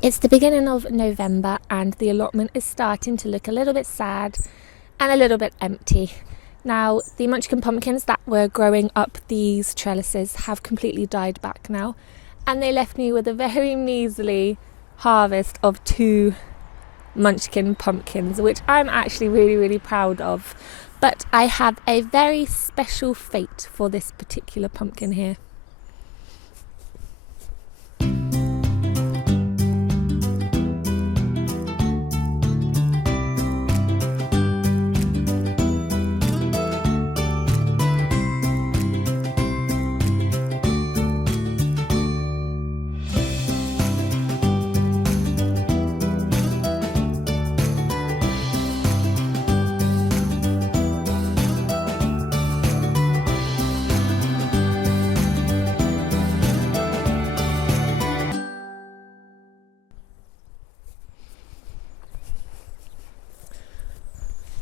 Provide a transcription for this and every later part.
It's the beginning of November and the allotment is starting to look a little bit sad and a little bit empty. Now, the Munchkin pumpkins that were growing up these trellises have completely died back now, and they left me with a very measly harvest of 2 Munchkin pumpkins, which I'm actually really proud of. But I have a very special fate for this particular pumpkin here.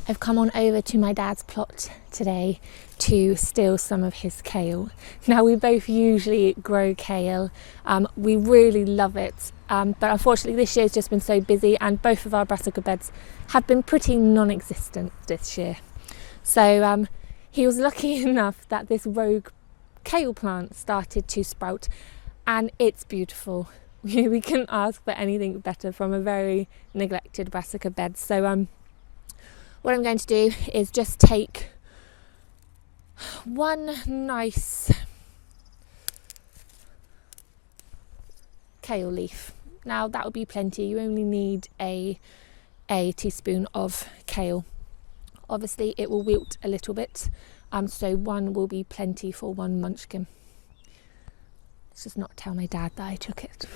I've come on over to my dad's plot today to steal some of his kale. Now, we both usually grow kale. We really love it, but unfortunately this year has just been so busy and both of our brassica beds have been pretty non-existent this year. So he was lucky enough that this rogue kale plant started to sprout, and it's beautiful. We couldn't ask for anything better from a very neglected brassica bed. So what I'm going to do is just take one nice kale leaf. Now, that will be plenty. You only need a teaspoon of kale. Obviously it will wilt a little bit, so one will be plenty for one munchkin. Let's just not tell my dad that I took it.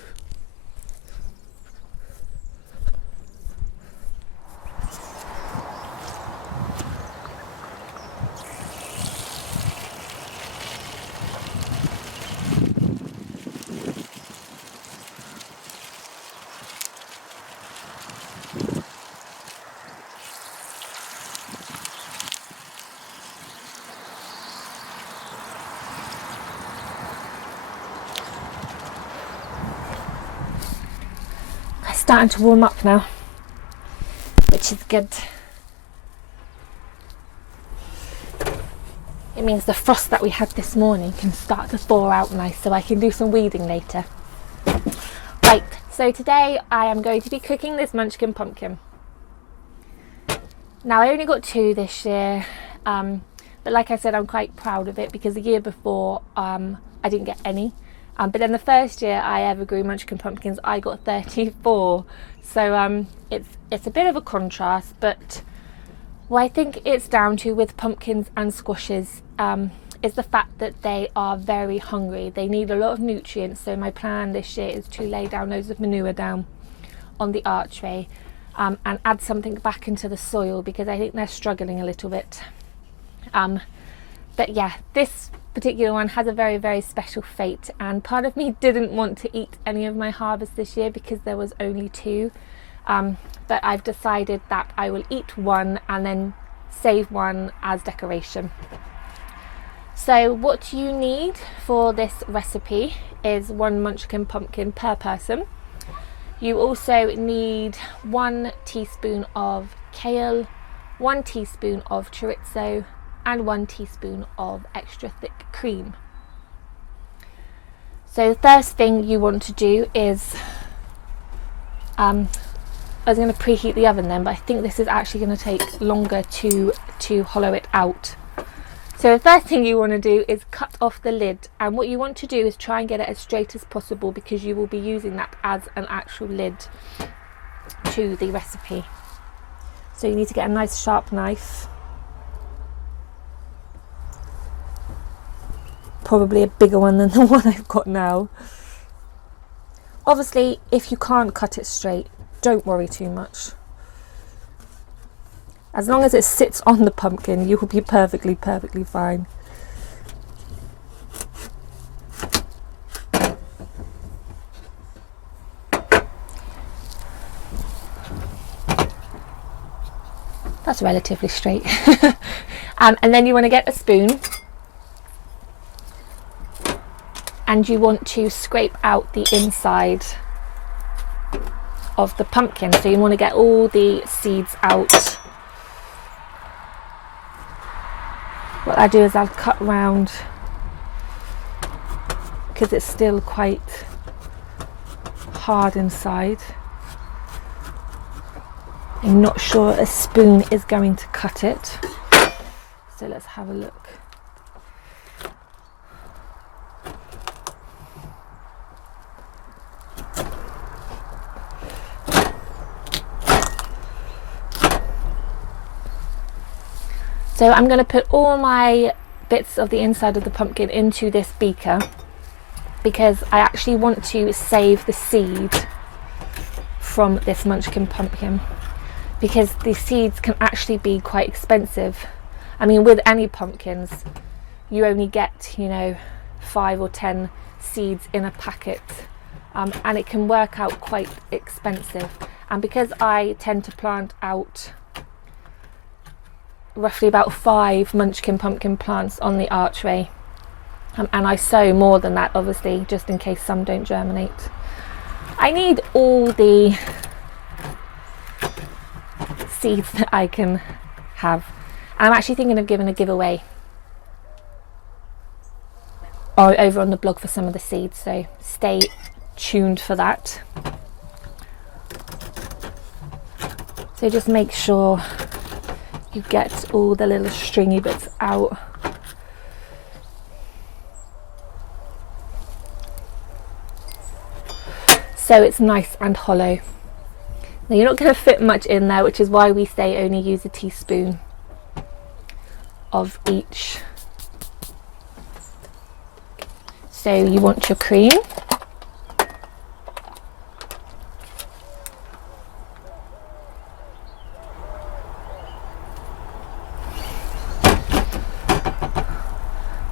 Starting to warm up now, which is good. It means the frost that we had this morning can start to thaw out nice, so I can do some weeding later. Right, so today I am going to be cooking this Munchkin pumpkin. Now, I only got 2 this year, but like I said, I'm quite proud of it because the year before I didn't get any. But then the first year I ever grew Munchkin pumpkins, I got 34. So it's a bit of a contrast, but what I think it's down to with pumpkins and squashes is the fact that they are very hungry. They need a lot of nutrients. So my plan this year is to lay down loads of manure down on the archway and add something back into the soil because I think they're struggling a little bit. But yeah, this particular one has a very special fate, and part of me didn't want to eat any of my harvest this year because there was only 2, but I've decided that I will eat one and then save one as decoration. So what you need for this recipe is 1 Munchkin pumpkin per person. You also need 1 teaspoon of kale, 1 teaspoon of chorizo, and 1 teaspoon of extra thick cream. So the first thing you want to do is, I was going to preheat the oven then, but I think this is actually going to take longer to hollow it out. So the first thing you want to do is cut off the lid, and what you want to do is try and get it as straight as possible because you will be using that as an actual lid to the recipe. So you need to get a nice sharp knife. Probably a bigger one than the one I've got now. Obviously, if you can't cut it straight, don't worry too much. As long as it sits on the pumpkin, you will be perfectly fine. That's relatively straight. And then you want to get a spoon and you want to scrape out the inside of the pumpkin, so you want to get all the seeds out. What I do is I'll cut round, because it's still quite hard inside. I'm not sure a spoon is going to cut it, so let's have a look. So I'm going to put all my bits of the inside of the pumpkin into this beaker, because I actually want to save the seed from this Munchkin pumpkin, because the seeds can actually be quite expensive. I mean, with any pumpkins, you only get, 5 or 10 seeds in a packet, and it can work out quite expensive. And because I tend to plant out roughly about 5 Munchkin pumpkin plants on the archway, and I sow more than that, obviously, just in case some don't germinate. I need all the seeds that I can have. I'm actually thinking of giving a giveaway over on the blog for some of the seeds, so stay tuned for that. So just make sure you get all the little stringy bits out. So it's nice and hollow. Now you're not going to fit much in there, which is why we say only use a teaspoon of each. So you want your cream.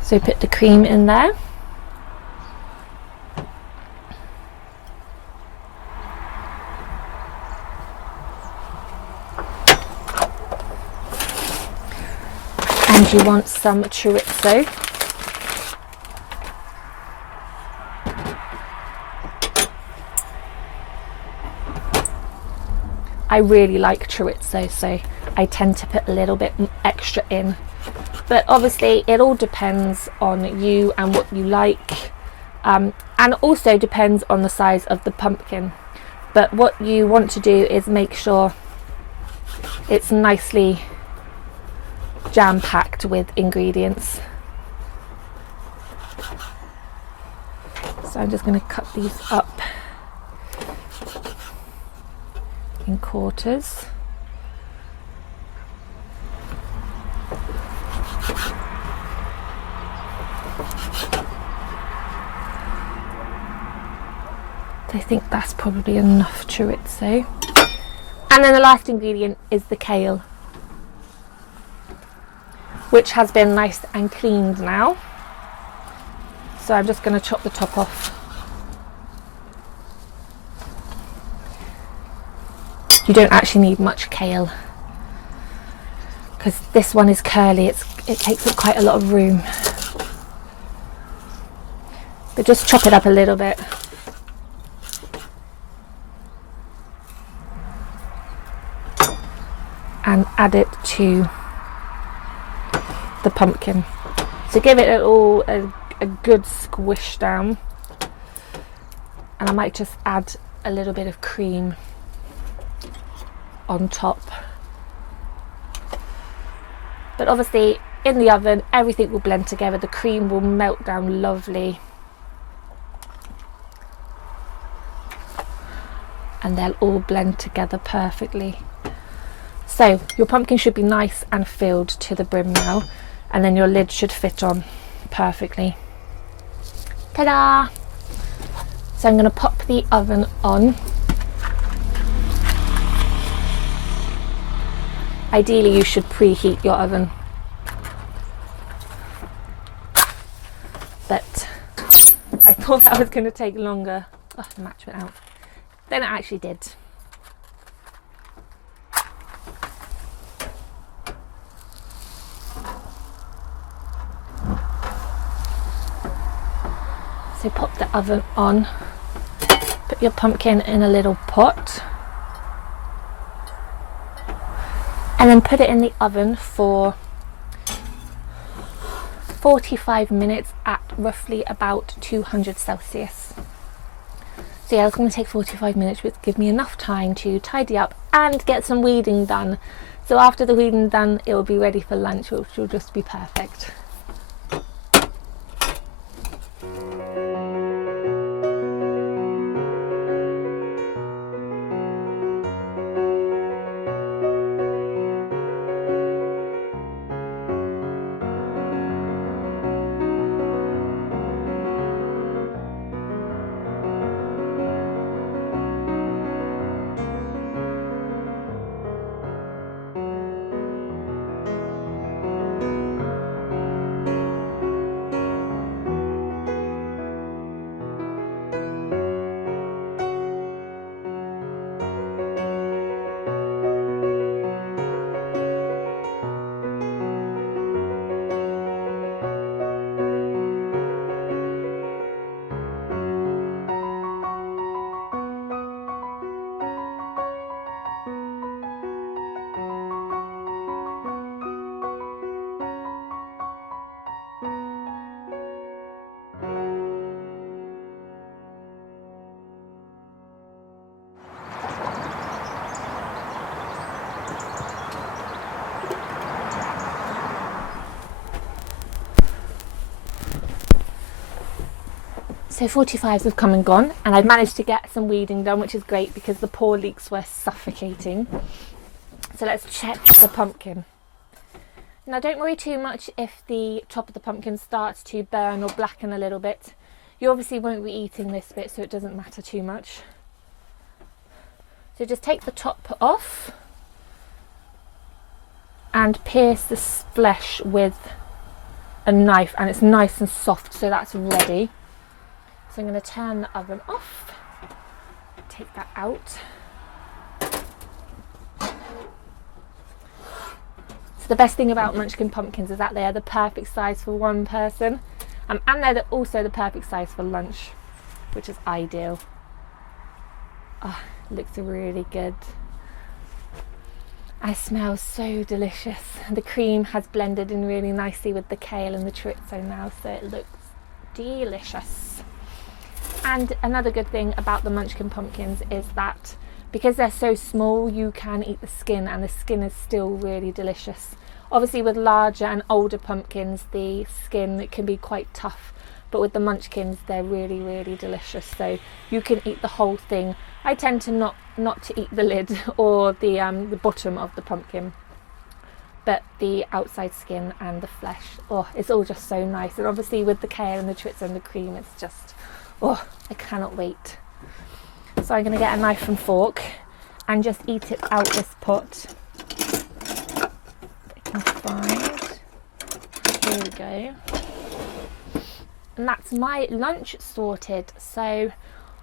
So put the cream in there. And you want some chorizo. I really like chorizo, so I tend to put a little bit extra in. But obviously it all depends on you and what you like, and also depends on the size of the pumpkin. But what you want to do is make sure it's nicely jam-packed with ingredients. So I'm just going to cut these up in quarters. I think that's probably enough chorizo. And then the last ingredient is the kale, which has been nice and cleaned now. So I'm just going to chop the top off. You don't actually need much kale, because this one is curly, it takes up quite a lot of room. But just chop it up a little bit. And add it to the pumpkin. So give it all a good squish down. And I might just add a little bit of cream on top. But obviously in the oven everything will blend together, the cream will melt down lovely, and they'll all blend together perfectly. So your pumpkin should be nice and filled to the brim now, and then your lid should fit on perfectly. Ta-da! So I'm going to pop the oven on. Ideally you should preheat your oven, but I thought that was going to take longer. Oh, the match went out. Then it actually did. So pop the oven on, put your pumpkin in a little pot. and then put it in the oven for 45 minutes at roughly about 200 Celsius. So yeah, it's going to take 45 minutes, which gives me enough time to tidy up and get some weeding done. So after the weeding done, it will be ready for lunch, which will just be perfect. So 45s have come and gone, and I've managed to get some weeding done, which is great because the poor leeks were suffocating. So let's check the pumpkin. Now don't worry too much if the top of the pumpkin starts to burn or blacken a little bit. You obviously won't be eating this bit, so it doesn't matter too much. So just take the top off and pierce the flesh with a knife, and it's nice and soft, so that's ready. So I'm going to turn the oven off, take that out. So the best thing about Munchkin pumpkins is that they are the perfect size for one person, and they're also the perfect size for lunch, which is ideal. Oh, looks really good. It smells so delicious. The cream has blended in really nicely with the kale and the chorizo now, so it looks delicious. And another good thing about the Munchkin pumpkins is that because they're so small, you can eat the skin, and the skin is still really delicious. Obviously with larger and older pumpkins, the skin can be quite tough, but with the Munchkins, they're really, really delicious. So you can eat the whole thing. I tend to not to eat the lid or the bottom of the pumpkin, but the outside skin and the flesh, oh, it's all just so nice. And obviously with the kale and the chorizo and the cream, it's just, oh, I cannot wait. So I'm going to get a knife and fork and just eat it out this pot. I can find. Here we go. And that's my lunch sorted. So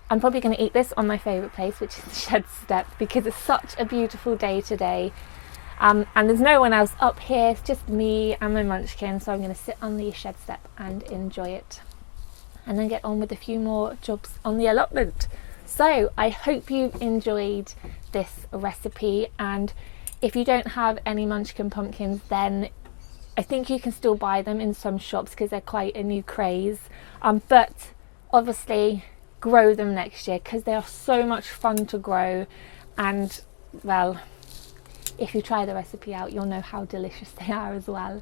I'm probably going to eat this on my favourite place, which is the shed step, because it's such a beautiful day today. And there's no one else up here, it's just me and my Munchkin, so I'm going to sit on the shed step and enjoy it, and then get on with a few more jobs on the allotment. So I hope you've enjoyed this recipe, and if you don't have any Munchkin pumpkins, then I think you can still buy them in some shops because they're quite a new craze, but obviously grow them next year because they are so much fun to grow, and well, if you try the recipe out, you'll know how delicious they are as well.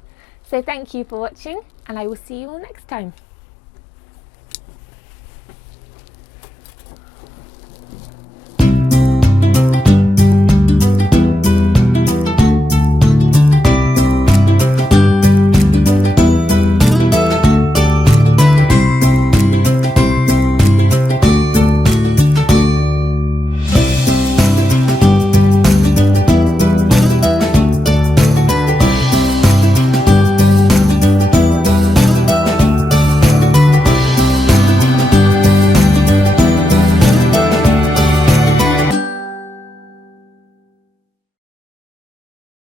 So thank you for watching, and I will see you all next time.